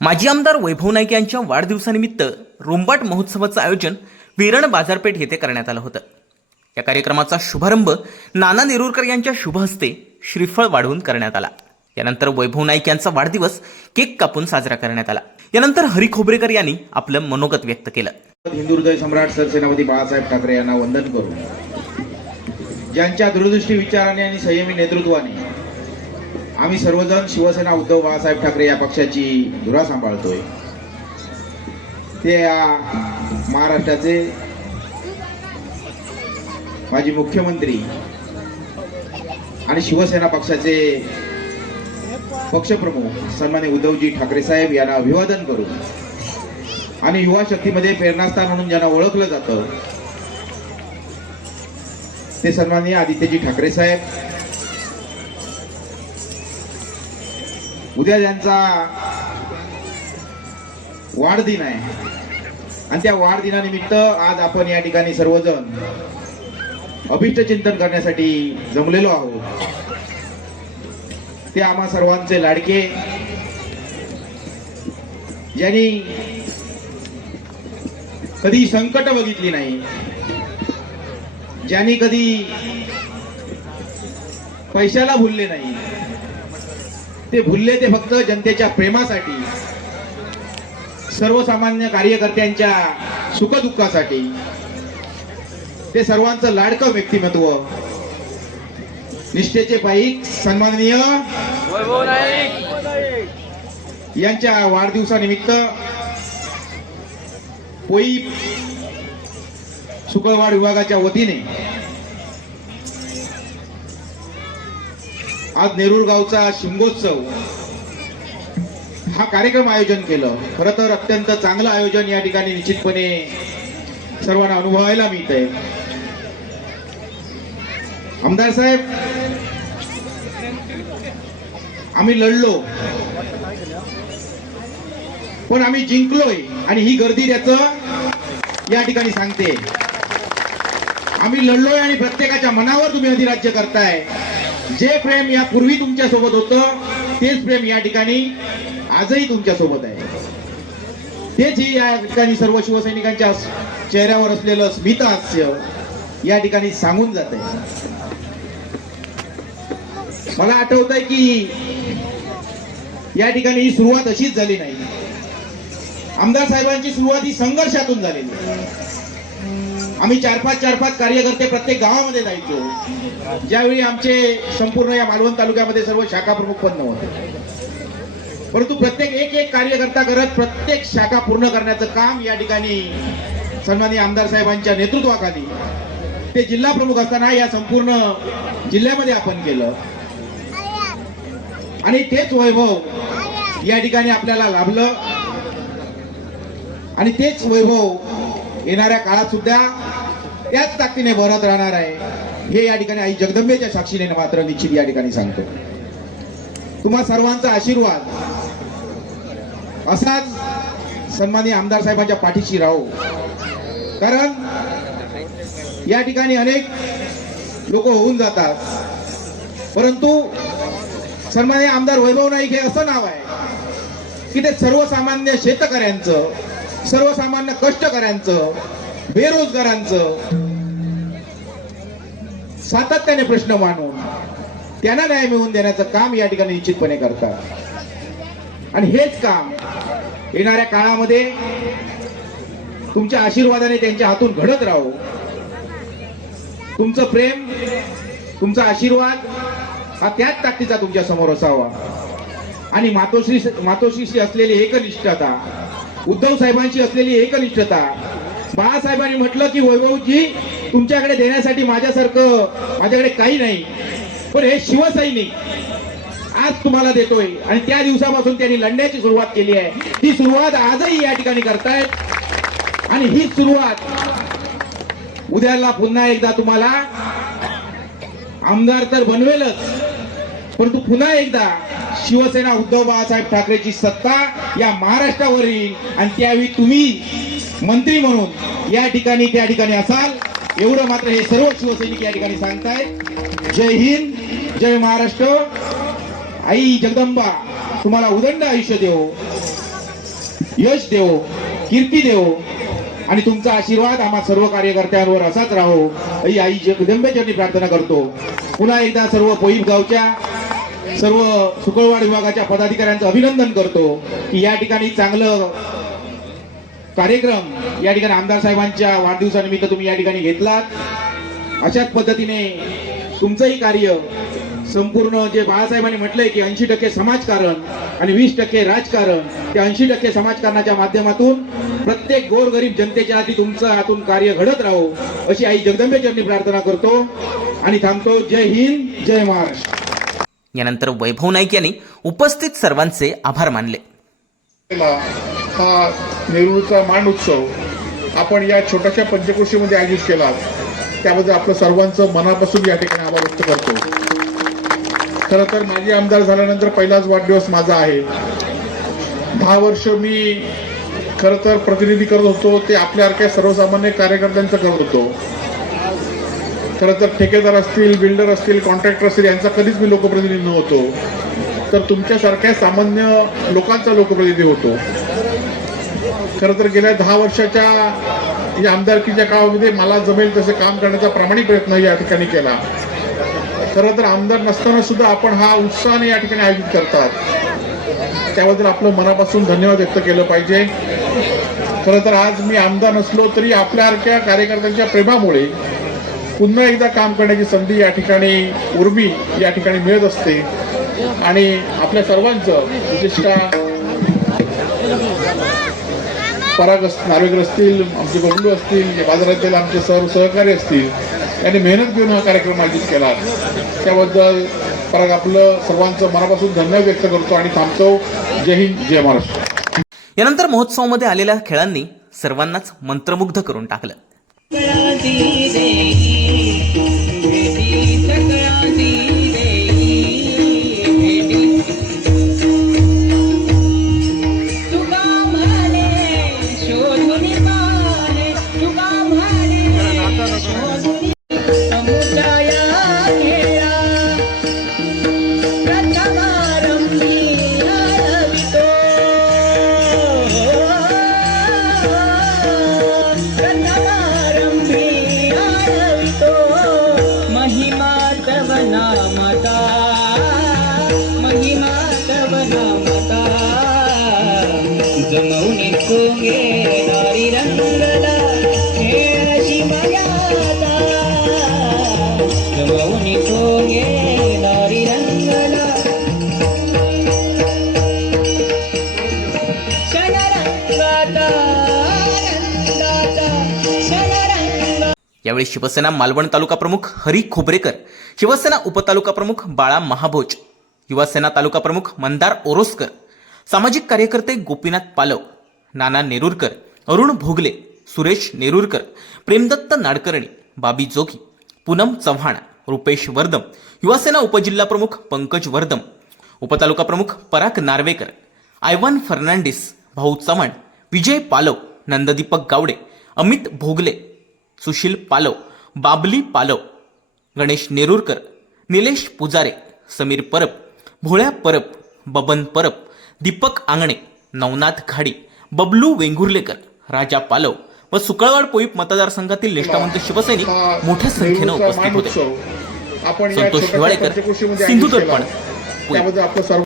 माजी आमदार वैभव नाईक यांच्या वाढदिवसानिमित्त रुंबाट महोत्सवाचं आयोजन विरण बाजारपेठ येथे करण्यात आलं होतं. या कार्यक्रमाचा शुभारंभ नाना नेरुरकर यांच्या शुभ हस्ते श्रीफळ वाढवून करण्यात आला. यानंतर वैभव नाईक यांचा वाढदिवस केक कापून साजरा करण्यात आला. यानंतर हरी खोबरेकर यांनी आपलं मनोगत व्यक्त केलं. हिंदू सम्राट सरसेनापती बाळासाहेब ठाकरे यांना वंदन करू. ज्यांच्या दूरदृष्टी विचाराने आणि संयमी नेतृत्वाने आम्ही सर्वजण शिवसेना उद्धव बाळासाहेब ठाकरे या पक्षाची धुरा सांभाळतोय. ते या महाराष्ट्राचे माजी मुख्यमंत्री आणि शिवसेना पक्षाचे पक्षप्रमुख सन्मान्य उद्धवजी ठाकरे साहेब यांना अभिवादन करून आणि युवा शक्तीमध्ये प्रेरणास्थान म्हणून ज्यांना ओळखलं जातं ते सन्माननीय आदित्यजी ठाकरे साहेब उद्या त्यांचा वाढदिन आहे आणि त्या वाढदिनानिमित्त आज आपण या ठिकाणी सर्वजण अभिष्ट चिंतन करण्यासाठी जमलेलो आहोत. ते आम्हा सर्वांचे लाडके ज्यांनी कधी संकट बघितली नाही ज्यांनी कधी पैशाला भुलले नाही ते भुलले ते फक्त जनतेच्या प्रेमासाठी सर्वसामान्य कार्यकर्त्यांच्या सुखदुःखासाठी. ते सर्वांचं लाडकं व्यक्तिमत्व. निष्ठेचे पाईक सन्माननीय यांच्या वाढदिवसानिमित्त पोई सुखवाड विभागाच्या वतीने आज नेरूळ गावचा शिमगोत्सव हा कार्यक्रम आयोजन केलं. खरं तर अत्यंत चांगलं आयोजन या ठिकाणी निश्चितपणे सर्वांना अनुभवायला मिळतंय. आमदार साहेब आम्ही लढलो. पण आम्ही जिंकलोय आणि ही गर्दी त्याच या ठिकाणी सांगते. आम्ही लढलोय आणि प्रत्येकाच्या मनावर तुम्ही अधिराज्य करताय. जे प्रेम यापूर्वी तुमच्यासोबत होतं तेच प्रेम या ठिकाणी आजही तुमच्यासोबत आहे. तेच ही या ठिकाणी सर्व शिवसैनिकांच्या चेहऱ्यावर असलेलं स्मित हास्य या ठिकाणी सांगून जात आहे. मला आठवत आहे की या ठिकाणी ही सुरुवात अशीच झाली नाही. आमदार साहेबांची सुरुवात ही संघर्षातून झालेली आम्ही चार पाच चार पाच कार्यकर्ते प्रत्येक गावामध्ये जायचो. ज्यावेळी आमचे संपूर्ण या मालवण तालुक्यामध्ये सर्व शाखा प्रमुख पण नव्हते. परंतु प्रत्येक एक एक कार्यकर्ता करत प्रत्येक शाखा पूर्ण करण्याचं काम या ठिकाणी सन्माननीय आमदार साहेबांच्या नेतृत्वाखाली ते जिल्हा प्रमुख असताना या संपूर्ण जिल्ह्यामध्ये आपण केलं. आणि तेच वैभव या ठिकाणी आपल्याला लाभलं. आणि तेच वैभव येणाऱ्या काळात सुद्धा त्याच ताकदीने भरत राहणार आहे. हे या ठिकाणी आई जगदंबेच्या साक्षीने मात्र निश्चित या ठिकाणी सांगतो. तुम्हा सर्वांचा आशीर्वाद. असाच सन्मानी आमदार साहेबांच्या पाठीशी राहू. कारण या ठिकाणी अनेक लोक होऊन जातात. परंतु सन्मान्य आमदार वैभव नाईक हे असं नाव आहे की ते सर्वसामान्य शेतकऱ्यांचं सर्वसामान्य कष्टकऱ्यांचं बेरोजगारांचं सातत्याने प्रश्न मांडून त्यांना न्याय मिळवून देण्याचं काम या ठिकाणी निश्चितपणे करतात. आणि हेच काम येणाऱ्या काळामध्ये तुमच्या आशीर्वादाने त्यांच्या हातून घडत राहू. तुमचं प्रेम तुमचा आशीर्वाद हा त्याच ताकदीचा तुमच्यासमोर असावा. आणि मातोश्री मातोश्रीशी असलेली एकनिष्ठता उद्धव साहेबांशी असलेली एकनिष्ठता. बाळासाहेबांनी म्हटलं की वैभवजी तुमच्याकडे देण्यासाठी माझ्यासारखं माझ्याकडे काही नाही. पण हे शिवसैनिक आज तुम्हाला देतोय. आणि त्या दिवसापासून त्यांनी लढण्याची सुरुवात केली आहे. ती सुरुवात आजही या ठिकाणी करतायत. आणि ही सुरुवात उद्याला पुन्हा एकदा तुम्हाला आमदार तर बनवेलच परंतु पुन्हा एकदा शिवसेना उद्धव बाळासाहेब ठाकरेची सत्ता या महाराष्ट्रावर येईल आणि त्यावेळी तुम्ही मंत्री म्हणून या ठिकाणी त्या ठिकाणी असाल. एवढं मात्र हे सर्व शिवसैनिक या ठिकाणी सांगतायत. जय हिंद जय महाराष्ट्र. आई जगदंबा तुम्हाला उदंड आयुष्य देव यश देव कीर्ती देवो आणि तुमचा आशीर्वाद आम्हा सर्व कार्यकर्त्यांवर असाच राहो. आई आई जगदंबेचरणी प्रार्थना करतो. पुन्हा एकदा सर्व पोईप गावच्या सर्व सुकळवाड विभागाच्या पदाधिकाऱ्यांचं अभिनंदन करतो की या ठिकाणी चांगलं कार्यक्रम या ठिकाणी आमदार साहेबांच्या वाढदिवसानिमित्त तुम्ही या ठिकाणी घेतलात. अशाच पद्धतीने तुमचंही कार्य संपूर्ण जे बाळासाहेबांनी म्हटलंय की ऐंशी टक्के समाजकारण आणि वीस टक्के राजकारण त्या ऐंशी टक्के समाजकारणाच्या माध्यमातून प्रत्येक गोरगरीब जनतेच्या हाती तुमचं हातून कार्य घडत राहो अशी आई जगदंबेचरणी प्रार्थना करतो आणि थांबतो. जय हिंद जय महाराष्ट्र. यानंतर वैभव नाईक यांनी उपस्थित सर्वांचे आभार मानले. हा नेरूळचा मान उत्सव आपण या छोट्याशा पंचक्रोशीमध्ये आयोजित केला. त्याबद्दल आपलं सर्वांचं मनापासून या ठिकाणी आभार व्यक्त करतो. खरं तर माझी आमदार झाल्यानंतर पहिलाच वाढदिवस माझा आहे. दहा वर्ष मी खरं तर प्रतिनिधी करत होतो ते आपल्यासारख्या सर्वसामान्य कार्यकर्त्यांचं करत होतो. खरं तर ठेकेदार असतील बिल्डर असतील कॉन्ट्रॅक्टर असतील यांचा कधीच मी लोकप्रतिनिधी नव्हतो. तर तुमच्यासारख्या सामान्य लोकांचा लोकप्रतिनिधी होतो. खरं तर गेल्या दहा वर्षाच्या या आमदारकीच्या काळामध्ये मला जमेल तसे काम करण्याचा प्रामाणिक प्रयत्न या ठिकाणी केला. खरं तर आमदार नसताना सुद्धा आपण हा उत्साहाने या ठिकाणी आयोजित करतात. त्याबद्दल आपलं मनापासून धन्यवाद व्यक्त केलं पाहिजे. खरं तर आज मी आमदार नसलो तरी आपल्यासारख्या कार्यकर्त्यांच्या प्रेमामुळे पुन्हा एकदा काम करण्याची संधी या ठिकाणी उर्मी या ठिकाणी मिळत असते. आणि आपल्या सर्वांचं विशेषतः पराग अस- नार्वेकर असतील आमचे बबलू असतील जे बाजारातील आमचे सर्व सहकारी असतील यांनी मेहनत घेऊन हा कार्यक्रम आयोजित केला. त्याबद्दल पराग आपलं सर्वांचं मनापासून धन्यवाद व्यक्त करतो आणि थांबतो. जय हिंद जय महाराष्ट्र. यानंतर महोत्सवामध्ये आलेल्या खेळांनी सर्वांनाच मंत्रमुग्ध करून टाकलं. नारी रंगला. यावेळी शिवसेना मालवण तालुका प्रमुख हरी खोबरेकर शिवसेना उपतालुका प्रमुख बाळा महाभोज युवासेना तालुका प्रमुख मंदार ओरोसकर सामाजिक कार्यकर्ते गोपीनाथ पालव नाना नेरुरकर अरुण भोगले सुरेश नेरुरकर प्रेमदत्त नाडकर्णी बाबी जोगी पूनम चव्हाण रुपेश वर्दम युवासेना उपजिल्हा प्रमुख पंकज वर्दम उपतालुका प्रमुख पराग नार्वेकर आयवान फर्नांडिस भाऊ चव्हाण विजय पालव नंददीपक गावडे अमित भोगले सुशील पालव बाबली पालव गणेश नेरुरकर निलेश पुजारे समीर परब भोळ्या परब बबन परब दीपक आंगणे नवनाथ घाडी बबलू वेंगुर्लेकर राजा पालव व सुकळवाड पोईप मतदारसंघातील निष्ठावंत शिवसैनिक मोठ्या संख्येनं उपस्थित होते. संतोष हिवाळेकर, पंचक्रोशीमध्ये